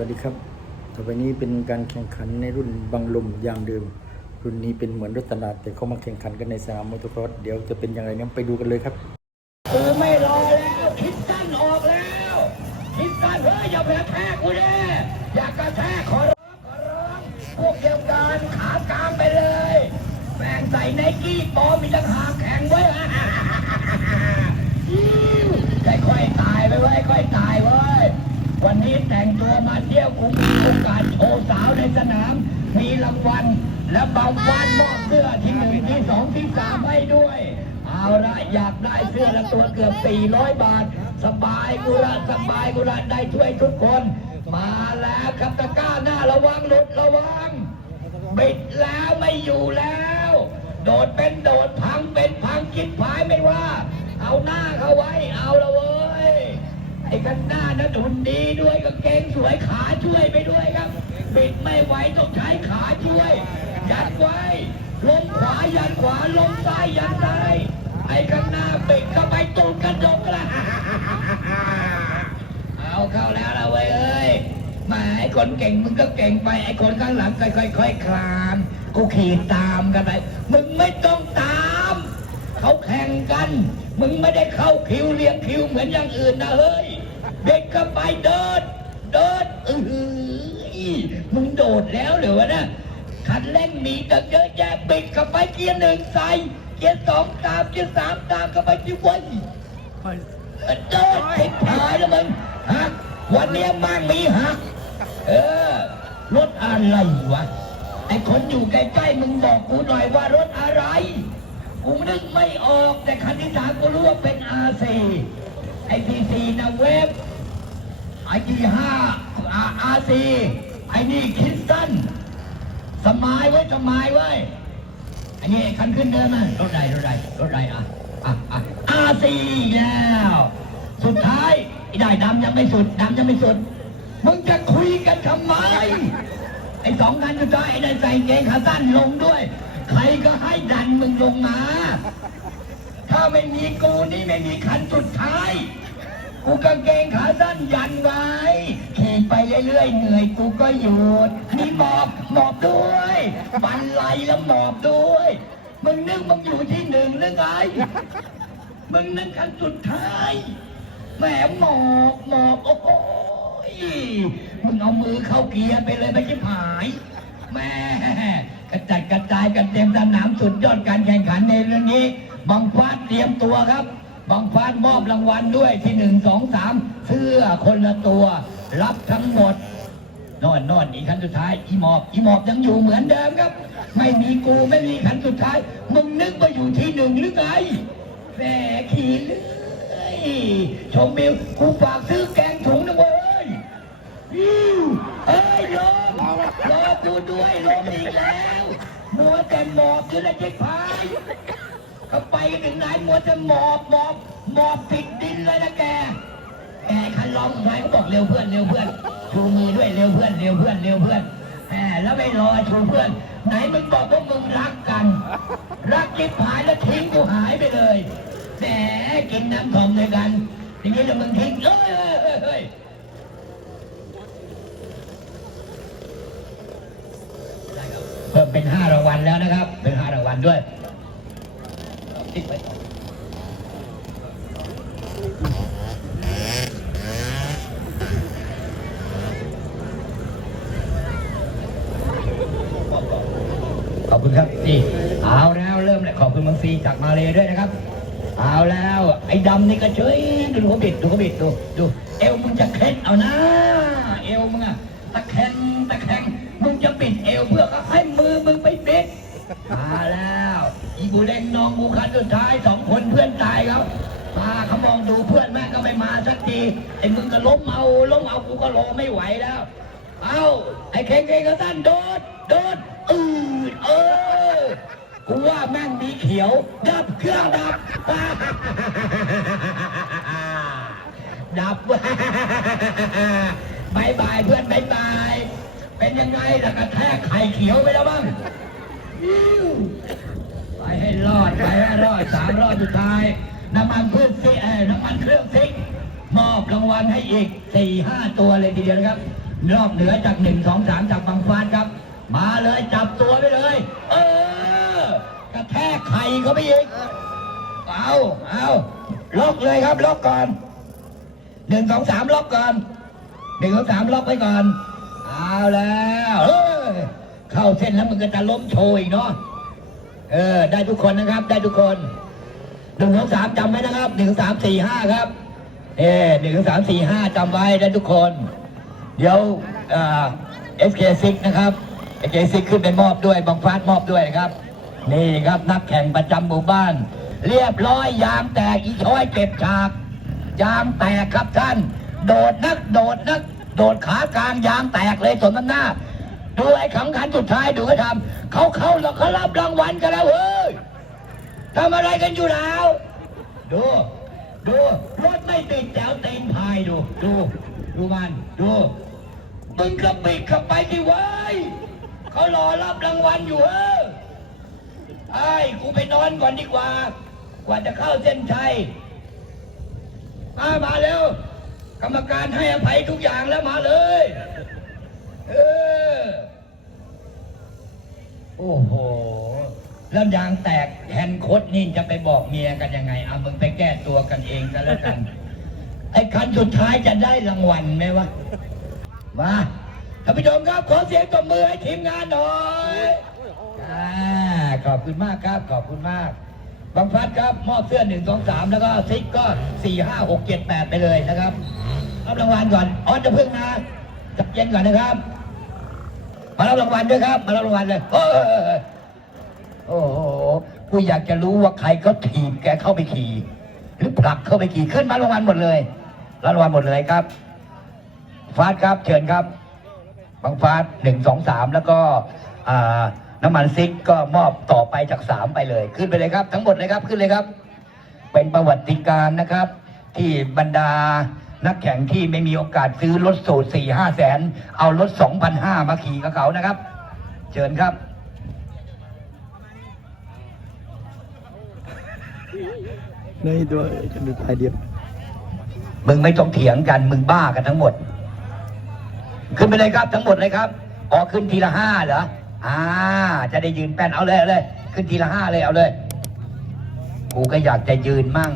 วัสดีครับ ต่อไปนี้เป็นการแข่งขันในรุ่นบังลมยางเดิม รุ่นนี้เป็นเหมือนรถตลาดแต่เขามาแข่งขันกันในสนามมอเตอร์ครอสเดี๋ยวจะเป็นยังไงเนี่ยไปดูกันเลยครับกูไม่รอแล้วคิดสั้นออกแล้วคิดสั้นเฮ้ยอย่าไปกระแทกกูแน่อย่ากระแทกขอร้องขอร้องพวกเดียวกันขากลางไปเลยแม่งใส่ไนกี้ปอมมีตั้งหาแข็งไว้ยค่อยๆตายไปไว้ค่อยตายไว้ วันนี้แต่งตัวมาเที่ยวกูมีโอกาสโชว์สาวในสนาม มีรางวัลและบางวันมอบเสื้อที่หนึ่งที่สองที่สามให้ด้วย เอาละอยากได้เสื้อละตัวเกือบ 400 บาท สบายกุละสบายกุละได้ช่วยทุกคน มาแล้วครับตะก้าหน้าระวังหลุดระวัง บิดแล้วไม่อยู่แล้ว โดดเป็นโดดพังเป็นพังคิดพายไม่ว่า เอาหน้าเขาไว้เอาละเว้ย ไอ้กันหน้านะทุนดีด้วยกางเกงสวยขาช่วยไปด้วยครับบิดไม่ไหวต้องใช้ขาช่วย ยัดไว้ ลงขวายันขวาลงซ้ายยันซ้ายไอ้ข้างหน้าบิดเข้าไปตูดกระดกละเอาเข้าแล้วละเว้ยเอ้ยหมาไอ้คนเก่งมึงก็เก่งไปไอ้คนข้างหลังค่อยๆค่อยๆคลานกูขี่ตามกันไปมึงไม่ต้องตาม เขาแข่งกัน มึงไม่ได้เข้าคิวเรียงคิวเหมือนอย่างอื่นนะเฮ้ย เด็กก็ไปเดิน เดินเออมึงโดดแล้วหรือวะนะคันเร่งมีตั้งเยอะแยะปิดเข้าไปเกียร์หนึ่งใส่เกียร์สองตามเกียร์สามตามเข้าไปที่วันเดินผิดพายแล้วมึงหักวันนี้มันมีหักเออรถอะไรวะไอคนอยู่ใกล้ๆมึงบอกกูหน่อยว่ารถอะไร กูนึกไม่ออก แต่คันที่สามกูรู้ว่าเป็นอาซีไอทีซีนะเวฟไอทีห้าอาซีไอนี่คิสตันสมายไว้สมายไว้ยอันนี้คันขึ้นเดินมารถใดรถใดรถใดอะอะอะอาซีแล้ว สุดท้ายไอ้ได้ดำยังไม่สุดดำยังไม่สุดมึงจะคุยกันทำไมไอ้สองคันสุดท้ายไอ้ได้ใส่เกงขาสั้นลงด้วย ใครก็ให้ดันมึงลงมา ถ้าไม่มีกูนี่ไม่มีคันสุดท้าย กูกางเกงขาสั้นยันไว้ ขี่ไปเรื่อยๆ เหนื่อยกูก็หยุดมีหมอบหมอบด้วยบันไลแล้วหมอบด้วย มึงนึกมึงอยู่ที่หนึ่งหรือไง มึงนั่งคันสุดท้าย แหมหมอบหมอบโอ้โหยมึงเอามือเข้าเกียร์ไปเลยไม่ใช่ผายแม่ กระจัดกระจายกันเต็มสนามสุดยอดการแข่งขันในเรื่องนี้ บังฟัดเตรียมตัวครับ บังฟัดมอบรางวัลด้วยที่หนึ่งสองสามเสื้อคนละตัว รับทั้งหมดนอนนอนอีกคันสุดท้าย อีหมอบอีหมอบยังอยู่เหมือนเดิมครับ ไม่มีกูไม่มีคันสุดท้าย มึงนึกว่าอยู่ที่หนึ่งหรือไงแหมขี่เลยชมวิวกูฝากซื้อแกงถุงนะเว้ยอิ้วเอ้ยลม รอกูด้วยลมอีกแล้วมัวแต่หมอบอยู่แล้วเจ๊พายเขาไปถึงไหนมัวแต่หมอบหมอบหมอบติดดินเลยนะแกแกคันล้อมไว้เขาบอกเร็วเพื่อนเร็วเพื่อนชูมือด้วยเร็วเพื่อนเร็วเพื่อนเร็วเพื่อนแหมแล้วไม่รอชูเพื่อน ไหนมึงบอกว่ามึงรักกัน รักจิบหายแล้วทิ้งกูหายไปเลยแหมกินน้ำทอมด้วยกันอย่างนี้แล้วมึงทิ้งเอ้ย เป็นห้ารางวัลแล้วนะครับ เป็นห้ารางวัลด้วยทิ้งไว้ขอบคุณครับนี่เอาแล้วเริ่มเลยขอบคุณบางซีจากมาเลยด้วยนะครับ เอาแล้ว ไอ้ดำนี่ก็เฉยดูเขาบิดดูเขาบิดดูดู เอวมึงจะเคล็ดเอานะ เอวมึงอะตะแคงตะแคงมึง จะบิดเอวเพื่อให้มือมึงไปบิดมาแล้ว อีบูเด้งน้องกูคันสุดท้ายสองคนเพื่อนตายเขาตาเขามองดูเพื่อนแม่ก็ไม่มาสักทีไอ้มึงก็ล้มเอาล้มเอากูก็รอไม่ไหวแล้ว เอาไอ้เข่งเข่งก็สั้นโดดโดดอืดเออกูว่าแม่งมีเขียว ดับเครื่องดับดับ บายบายเพื่อนบายบาย เป็นยังไงล่ะกระแทกไข่เขียวไปแล้วบ้างอิ๊วไปให้รอดไปให้รอดสามรอบสุดท้าย น้ำมันพืชซิเออน้ำมันเครื่องซิก มอบรางวัลให้อีกสี่ห้าตัวเลยทีเดียวนะครับ นอกเหนือจากหนึ่งสองสามจากบางฟานครับ มาเลยจับตัวไปเลย เออกระแทกไข่เขาไปอีก เอาเอาล็อกเลยครับล็อกก่อนหนึ่งสองสามล็อกก่อนหนึ่งสองสามล็อกไว้ก่อน เอาแล้วเออเข้าเส้นแล้วมันก็จะล้มโชยเนาะเออ ได้ทุกคนนะครับ ได้ทุกคนหนึ่งสองสามจำไว้นะครับหนึ่งสามสี่ห้าครับ เออหนึ่งสามสี่ห้าจำไว้ได้ทุกคน เดี๋ยวเอสเคซิกนะครับเอสเคซิกขึ้นไปมอบด้วยบังฟาดมอบด้วยครับ นี่ครับนักแข่งประจำหมู่บ้าน เรียบร้อยยางแตกอีช้อยเก็บฉาก ยางแตกครับท่าน โดดนักโดดนัก โดดขากลางยางแตกเลยสมน้ำหน้า ดูไอ้ขังขันสุดท้ายดูเขาทำเขาเข้าแล้วเขารับรางวัลกันแล้วเฮ้ยทำอะไรกันอยู่แล้ว ดู ดูรถไม่ติดแถวเต็มพายดู ดู ดูมันดูมึงกระปิดข้าไปที่เว้ยเขารอรับรางวัลอยู่เออไอ้กูไปนอนก่อนดีกว่า กว่าจะเข้าเส้นชัยมามาเร็ว กรรมการให้อภัยทุกอย่างแล้วมาเลย เออ โอ้โหแล้วยางแตกแฮนโคดนี่จะไปบอกเมียกันยังไง เอามึงไปแก้ตัวกันเองกันแล้วกัน ไอ้คันสุดท้ายจะได้รางวัลไหมวะ มาท่านผู้ชมครับ ขอเสียงตบมือให้ทีมงานหน่อยอ่าขอบคุณมากครับ ขอบคุณมากบางพัดครับ มอบเสื้อหนึ่งสองสามแล้วก็ซิกก็สี่ห้าหกเจ็ดแปดไปเลยนะครับ รับรางวัลก่อนอ๋อจะพึ่งนะจับเย็นก่อนนะครับ มารับรางวัลด้วยครับ มารับรางวัลเลยเออโอ้โหกูอยากจะรู้ว่าใครเขาถีบแกเข้าไปขี่ หรือผลักเข้าไปขี่ขึ้นมารางวัลหมดเลยรางวัลหมดเลยครับ ฟาดครับเชิญครับบางฟาดหนึ่งสองสามแล้วก็น้ำมันซิกก็มอบต่อไปจากสามไปเลย ขึ้นไปเลยครับ ทั้งหมดเลยครับขึ้นเลยครับ เป็นประวัติการนะครับ ที่บรรดา นักแข่งที่ไม่มีโอกาสซื้อรถสูตรสี่ห้าแสน เอารถสองพันห้ามาขี่กับเขานะครับ เชิญครับ ในตัวดูตายเดียวมึงไม่ต้องเถียงกันมึงบ้ากันทั้งหมด ขึ้นไปเลยครับทั้งหมดเลยครับออกขึ้นทีละห้าเหรออ่า จะได้ยืนแป้นเอาเลยเอาเลย ขึ้นทีละห้าเลยเอาเลย กูก็อยากจะยืนมั่ง